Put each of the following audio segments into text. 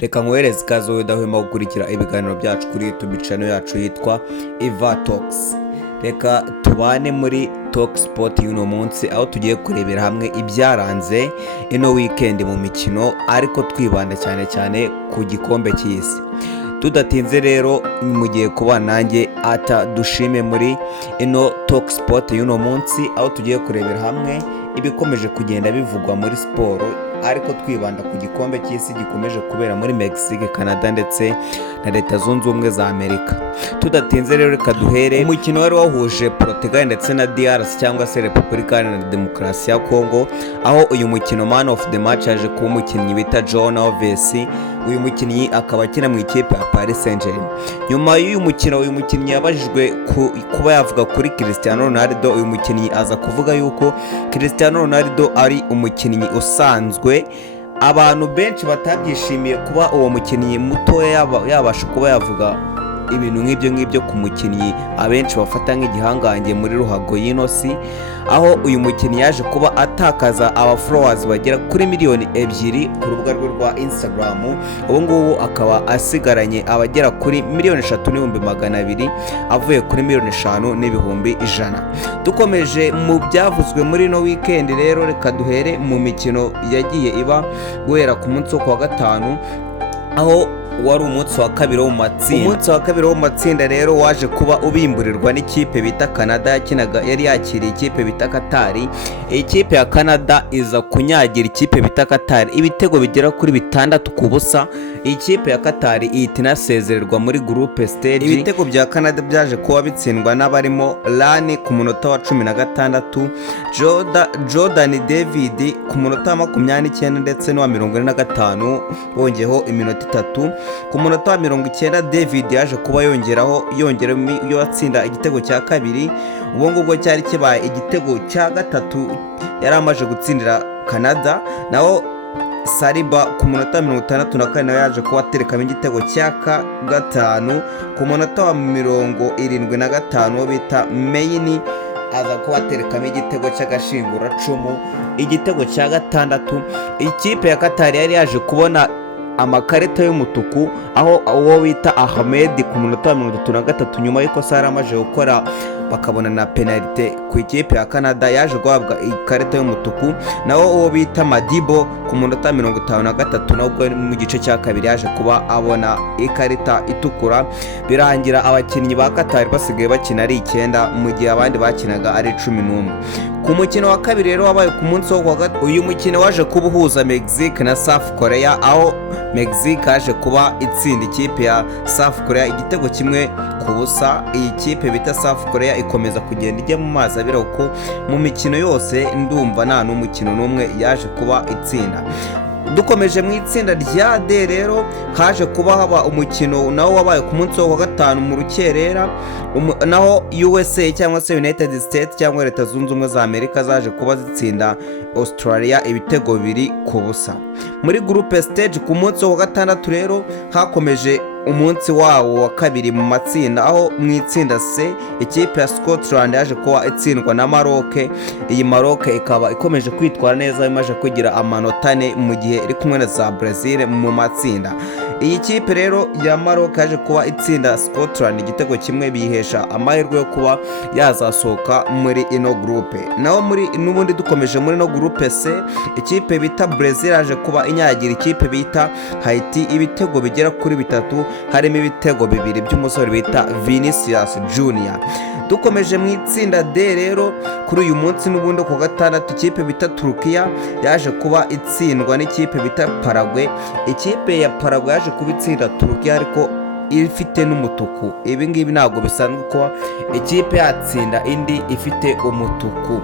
reka nkohereze ikaze wowe udahwema gukurikira ibiganiro byacu kuri YouTube channel yacu yitwa Eva Talks. Reka tubane muri Talk Sport y'uno munsi aho tugiye kurebera hamwe ibyaranze ino weekend mu mikino, ariko twibanda cyane ku gikombe cy'isi. Tudatinze rero mugiye kuba nanjye ata dushime muri ino Talk Sport y'uno munsi aho tugiye kurebera hamwe ibikomeje kugenda bivugwa muri siporo, ariko twibanda ku gikombe cy'isi gikomeje kubera muri Mexique, Canada ndetse na Leta Zunze Ubumwe za Amerika. Tudatinze rero reka duhere umukino wari wahuje Portugal ndetse na DRC cyangwa se Repubulika Iharanira Demokarasi ya Congo, aho uyu mukino man of the match yaje kuba umukinnyi bita John Ovesi. Uyu mukinnyi akaba akina mu ikipe ya Paris Saint-Germain. Nyuma y'uyu mukino uyu mukinnyi yabajijwe kuba yavuga kuri Cristiano Ronaldo. Uyu mukinnyi aza kuvuga yuko Cristiano Ronaldo ari umukinnyi usanzwe, abantu benshi batabyishimiye kuba uwo mukinnyi mutoya yabasha kuba yavuga ibintu nk'ibyo ku mukinnyi abenshi bafata nk'igihangange muri ruhago y'inosi, aho uyu mukinnyi yaje kuba atakaza followers bagera kuri miliyoni 2 ku rubuga rwe rwa Instagram. Ubu ngubu akaba asigaranye abagera kuri miliyoni 3,200,000 avuye kuri miliyoni 5,100,000. Dukomeje mu byavuzwe muri no weekend rero, reka duhere mu mikino yagiye iba guhera ku munsi wo kuwa gatanu, aho wari umunsi wa kabiri wo mu matsinda. Umunsi wa kabiri wo mu matsinda rero waje kuba ubimburirwa n'ikipe bita Canada yari yakiriye ikipe bita Qatar. Ikipe ya Canada iza kunyagira ikipe bita Qatar ibitego bigera kuri 6-0. Ikipe ya Qatar ihita inasezererwa muri groupe stage. Ibitego bya Canada byaje kuba bitsindwa n'abarimo Lani ku munota wa 16, Jordan David ku munota wa 29 ndetse n'uwa 45 bongeyeho iminota 3. Ku munota wa 90 David yaje kuba yongeraho atsinda igitego cya kabiri. Ubu ngubwo cyari kibaye igitego cya gatatu yari amaje gutsindira Canada. Naho Saliba ku munota wa 64 nawe yaje kuba aterekamo igitego cya gatanu. Ku munota wa 75 bita Maini aza kuba aterekamo igitego cy'agashingura cumu, igitego cya gatandatu. Ikipe ya Qatar yari yaje kubona amakarita y'umutuku, aho uwo bita Ahmed ku munota wa 33 nyuma y'uko Sara amaje gukora bakabona na penalty ku ikipe ya Canada yaje guhabwa ikarita y'umutuku. Naho uwo bita Madibo ku munota wa 53 nabwo mu gice cya kabiri yaje kuba abona ikarita itukura. Birangira abakinnyi ba Qatar basigaye bakina ari 9 mu gihe abandi bakinaga ari 11. Ku mukino wa kabiri rero wabaye ku munsi wo kuwa gatatu, uyu mukino waje kubuhuza Mexique na South Korea, aho Mexique yaje kuba itsinda ikipe ya South Korea igitego 1-0. Iyi kipe bita South Korea ikomeza kugenda ijya mu mazi abira, uko mu mikino yose ndumva nta n'umukino n'umwe yaje kuba itsinda. Dukomeje mu itsinda rya D rero haje kuba haba umukino nawo wabaye ku munsi wo gatanu mu rukerera, naho USA cyangwa se United States cyangwa Leta Zunze Ubumwe za Amerika zaje kuba zitsinda Australia ibitego 2-0. Muri groupe stage ku munsi wo gatandatu rero hakomeje umunsi wawo wa kabiri mu matsinda, aho mu itsinda C ikipe ya Scotland yaje kuba itsindwa na Maroc. Iyi Maroc ikaba ikomeje kwitwara neza, imaje kugira amanota 4 mu gihe iri kumwe na za Brazil mu matsinda. Iyi kipe rero ya Maroc yaje kuba itsinda Scotland igitego 1, bihesha amahirwe yo kuba yazasohoka muri ino groupe. Naho muri n'ubundi dukomeje muri no groupe C ikipe bita Brazil yaje kuba inyagira ikipe bita Haiti ibitego bigera kuri 3, harimo ibitego 2 by'umusore bita Vinicius Junior. Dukomeje mu itsinda D rero kuri uyu munsi n'ubundi ku gatandatu ikipe bita Turkiya yaje kuba itsindwa n'ikipe bita Paraguay. Ikipe ya Paraguay yaje kuba itsinda Turkiya ariko ifite n'umutuku. Ibi ngibi ntabwo bisanzwe ko ikipe yatsinda indi ifite umutuku.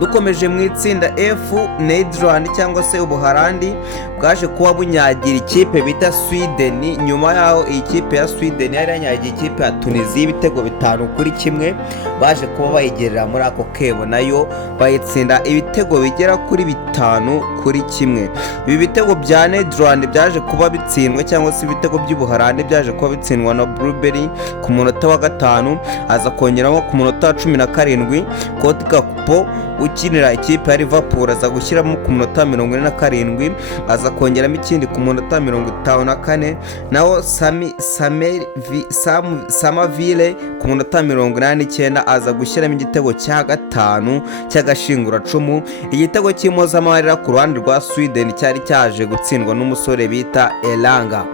Dukomeje mu itsinda F Netherlands cyangwa se Ubuholandi bwaje kuba bunyagira ikipe bita Sweden. Nyuma yaho iyi kipe ya Sweden yari yanyagiye ikipe ya Tunisia ibitego 5-1, baje kuba bayigerera muri ako kebo nayo bayitsinda ibitego bigera kuri 5-1. Ibi bitego bya Netherlands byaje kuba bitsindwa cyangwa se ibitego by'Ubuholandi byaje kuba bitsindwa na Blueberry ku munota wa 5, aza kongeramo ku munota wa 17 Kotka Kupo ukinira ikipe ya Liverpool aza gushyiramo ku munota 47, aza aza kongeramo ikindi ku munota 54, naho Samaville ku munota 89 aza gushyiramo igitego cya gatanu cy'agashinguracumu, igitego cy'impozamarira ku ruhande rwa Sweden cyari cyaje gutsindwa n'umusore bita Elanga.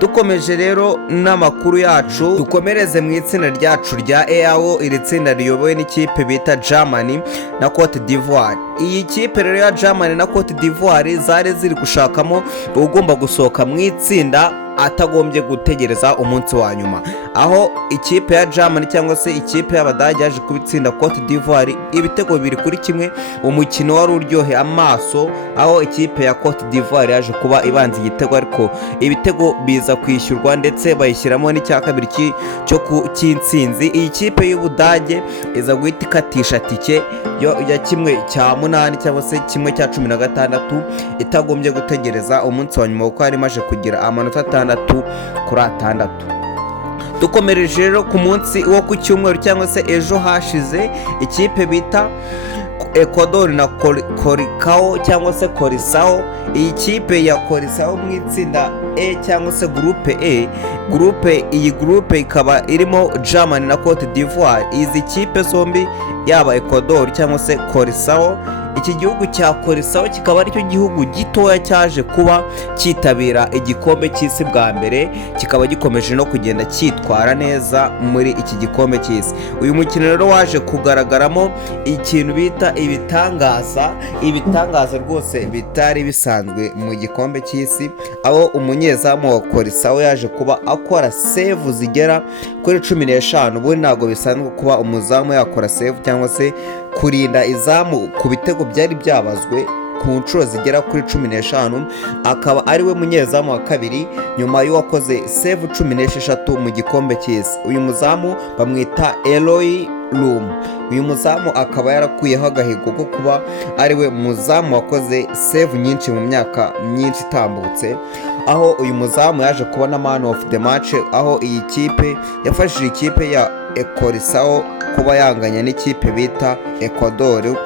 Dukomeje rero n'amakuru yacu, dukomereze mu itsinda ryacu rya E, aho iri tsinda riyobowe n'ikipe bita Germany na Cote d'Ivoire. Iyi kipe rero ya Germany na Cote d'Ivoire zari ziri gushakamo ugomba gusohoka mu itsinda atagombye gutegereza umunsi wa nyuma, aho ikipe ya Germany cyangwa se ikipe y'Abadage yaje kubitsinda Cote d'Ivoire ibitego 2-1. Umukino wari uryohe amaso, aho ikipe ya Cote d'Ivoire yaje kuba ibanza igitego, ariko ibitego biza kwishyurwa ndetse bayishyiramo n'icya kabiri cy'intsinzi. Iyi kipe y'Ubudage iza guhita ikatisha tike ya 1/8 cyangwa se 1/16 itagombye gutegereza umunsi wa nyuma, kuko yari imaze kugira amanota 6/6. Dukomereje rero ku munsi wo ku cyumweru cyangwa se ejo hashize, ikipe bita Ecuador na Coricao cyangwa se Corisao. Iyi kipe ya Corisao mu itsinda E cyangwa se groupe E, iyi groupe ikaba irimo Germany na Cote d'Ivoire. Izi kipe zombi, yaba Ecuador cyangwa se Corisao, iki gihugu cya Corisao kikaba aricyo gihugu gitoya cyaje kuba cyitabira igikombe cy'isi bwa mbere, kikaba gikomeje no kugenda cyitwara neza muri iki gikombe cy'isi. Uyu mukino rero waje kugaragaramo ikintu bita ibitangaza rwose bitari bisanzwe mu gikombe cy'isi, aho umunyezamu wa Corisao yaje kuba akora save zigera kuri 15. Ubundi ntabwo bisanzwe kuba umuzamu yakora save cyangwa se kurinda izamu ku bitego byari byabazwe ku nshuro zigera kuri 15. Akaba ari we munyezamu wa kabiri nyuma y'uwakoze save 16 mu gikombe cy'isi. Uyu muzamu bamwita Eloy Room. Uyu muzamu akaba yarakuyeho agahigo ko kuba ari we muzamu wakoze save nyinshi mu myaka myinshi itambutse, aho uyu muzamu yaje kubona man of the match, aho iyi kipe yafashije ikipe ya Corisao kuba yanganya n'ikipe bita Ecuador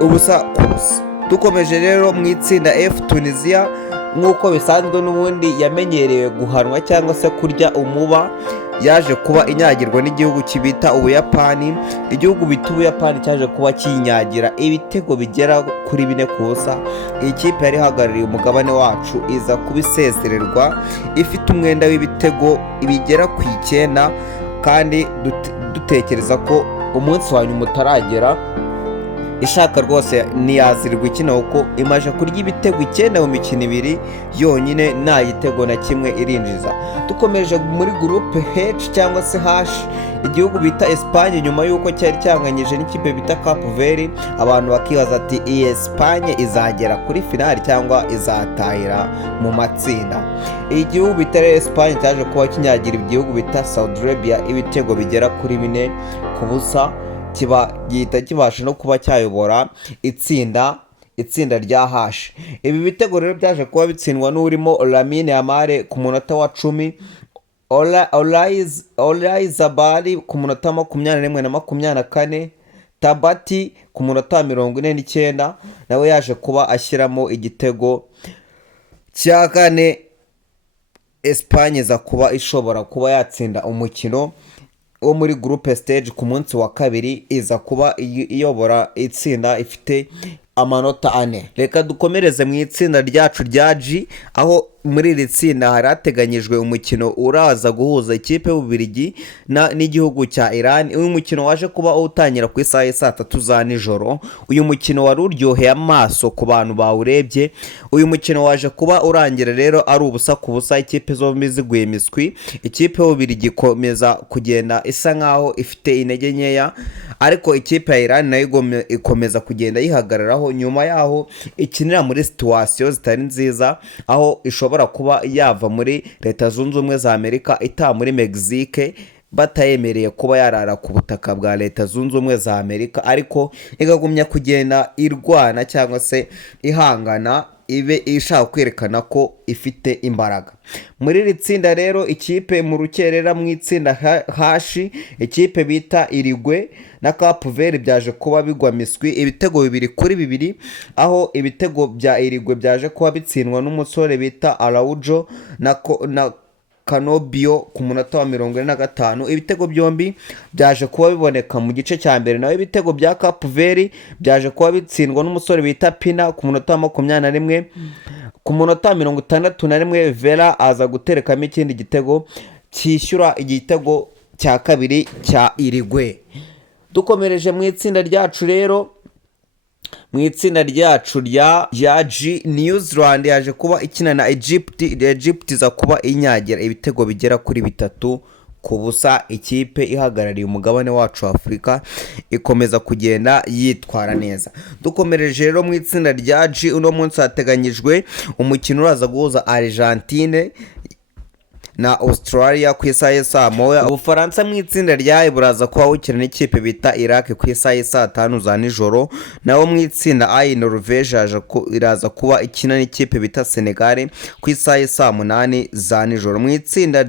ubusa ku busa. Dukomeje rero mu itsinda F, Tunisia nk'uko bisanzwe n'ubundi yamenyerewe guhanwa cyangwa se kurya umuba, yaje kuba inyagirwa n'igihugu kibita Ubuyapani. Igihugu bita Ubuyapani cyaje kuba kinyagira ibitego bigera kuri 4-0. Iyi kipe yari ihagarariye umugabane wacu iza kubisezererwa ifite umwenda w'ibitego bigera ku 9, kandi dutekereza ko umunsi wa nyuma utaragera ishaka rwose ntiyazirwa ikina, kuko imaje kurya ibitego 9 mu mikino 2 yonyine, nta gitego na kimwe irinjiza. Dukomeje muri groupe H cyangwa se H, igihugu bita Espagne nyuma y'uko cyari cyanganyije n'ikipe bita Cape Verde, abantu bakibaza ati iyi Espagne izagera kuri finali cyangwa izatahira mu matsinda. Igihugu bita Espagne cyaje kuba kinyagira igihugu bita Saudi Arabia ibitego bigera kuri 4-0, gihita kibasha no kuba cyayobora itsinda rya H. Ibi bitego rero byaje kuba bitsindwa n'urimo Lamine Yamal ku munota wa 10, Olaizola ku munota 21 na 24, Tabati ku munota 49 nawe yaje kuba ashyiramo igitego cya 4. Espagne za kuba ishobora kuba yatsinda umukino wo muri groupe stage ku munsi wa kabiri, iza kuba iyobora itsinda ifite amanota 4. Reka dukomereze mu itsinda ryacu rya G, aho muri iri tsinda hari hateganyijwe umukino uraza guhuza ikipe y'Ububiligi n'igihugu cya Iran. Uyu mukino waje kuba utangira ku isaha ya 3 za nijoro. Uyu mukino wari uryoheye amaso ku bantu bawurebye. Uyu mukino waje kuba urangira rero ari ubusa ku busa, ikipe zombi ziguye miswi. Ikipe y'Ububiligi ikomeza kugenda isa nkaho ifite intege nkeya, ariko ikipe ya Iran nayo ikomeza kugenda yihagararaho. Nyuma yaho ikinira muri situation zitari nziza, aho ishobora kuba yava muri Leta Zunze Ubumwe za Amerika ita muri Mexique, batayemereye kuba yarara ku butaka bwa Leta Zunze Ubumwe za Amerika, ariko igagumya kugenda irwana cyangwa se ihangana ibe ishaka kwerekana ko ifite imbaraga. Muri iri tsinda rero ikipe mu rukerera mu itsinda hashi ikipe bita irigwe na Cape Verde byaje kuba bigwa miswi ibitego 2-2, aho ibitego bya irigwe byaje kuba bitsindwa n'umusore bita Araujo na Kanobio ku munota wa 45. Ibitego byombi byaje kuba biboneka mu gice cya mbere, naho ibitego bya Cape Verde byaje kuba bitsindwa n'umusore bita Pina ku munota wa 21. Ku munota wa 61 Vera aza guterekamo ikindi gitego cyishyura igitego cya kabiri cya irigwe. Dukomereje mu itsinda ryacu rero, mu itsinda ryacu rya G, New Zealand yaje kuba ikina na Egypt iza kuba inyagira ibitego bigera kuri 3-0. Ikipe ihagarariye umugabane wacu wa Afurika ikomeza kugenda yitwara neza. Dukomereje rero mu itsinda rya G, uno munsi hateganyijwe umukino uraza guhuza Argentine na Australia ku isaha ya saa moya. Ubufaransa mu itsinda rya buraza kuba bukina n'ikipe bita Iraq ku isaha ya saa 5 za nijoro, naho mu itsinda A Norvege iraza kuba ikina n'ikipe bita Senegal ku isaha ya saa 8 za nijoro. Mu itsinda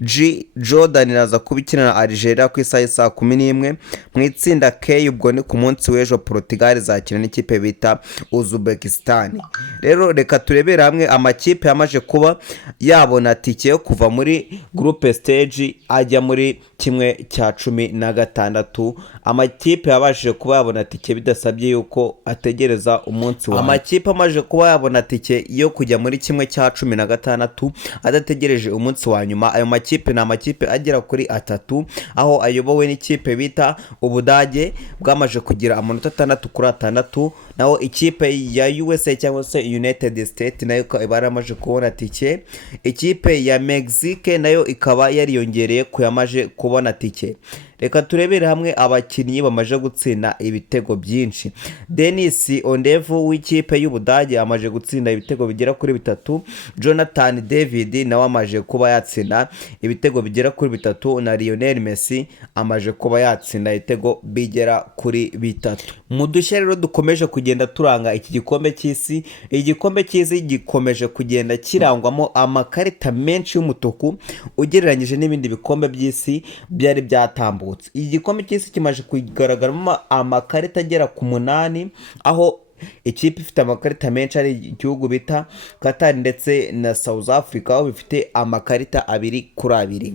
G Jordan iraza kuba ikina na Algeria ku isaha ya saa 11. Mu itsinda K ubwo ni ku munsi w'ejo Portugal izakina n'ikipe bita Uzbekistan. Rero reka turebere hamwe amakipe yamaje kuba yabona tike yo kuva muri groupe stage ajya muri 16. Amakipe yabashije kuba yabona tike bidasabye yuko ategereza umunsi wa amakipe amaje kuba yabona tike yo kujya muri 16 adategereje umunsi wa nyuma. Ayo makipe ni amakipe agera kuri 3, aho ayobowe n'ikipe bita Ubudage bwamaje kugira amanota 6-6, naho ikipe ya USA cyangwa se United States nayo ibaramaje kubona tike. Ikipe ya Mexique nayo ikaba yariyongereye kuyamaje kubona tike. Reka turebere hamwe abakinnyi bamaje gutsinda ibitego byinshi. Denis Ondevu w'ikipe y'Ubudage amaje gutsinda ibitego bigera kuri 3. Jonathan David nawe amaje kuba yatsinda ibitego bigera kuri 3, na Lionel Messi amaje kuba yatsinda ibitego bigera kuri 3. Mu dushya rero dukomeje kugenda turanga iki gikombe cy'isi. Igikombe cy'isi gikomeje kugenda kirangwamo amakarita menshi y'umutuku ugereranyije n'ibindi bikombe by'isi byari byatambuka. Igikombe cy'isi kimaje kugaragaramo amakarita agera ku 8, aho ikipe ifite amakarita menshi ari igihugu bita Qatar ndetse na South Africa, aho bifite amakarita 2-2.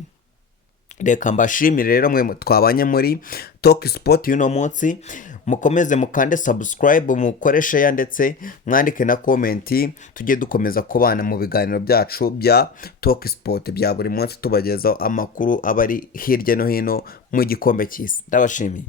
Reka mbashimire rero mwe twabanye muri Talk Sport y'uno munsi. Mukomeze mukande subscribe, mukore share ndetse mwandike na comment, tujye dukomeza kubana mu biganiro byacu bya Talk Sport bya buri munsi tubagezaho amakuru abari hirya no hino mu gikombe cy'isi. Ndabashimiye.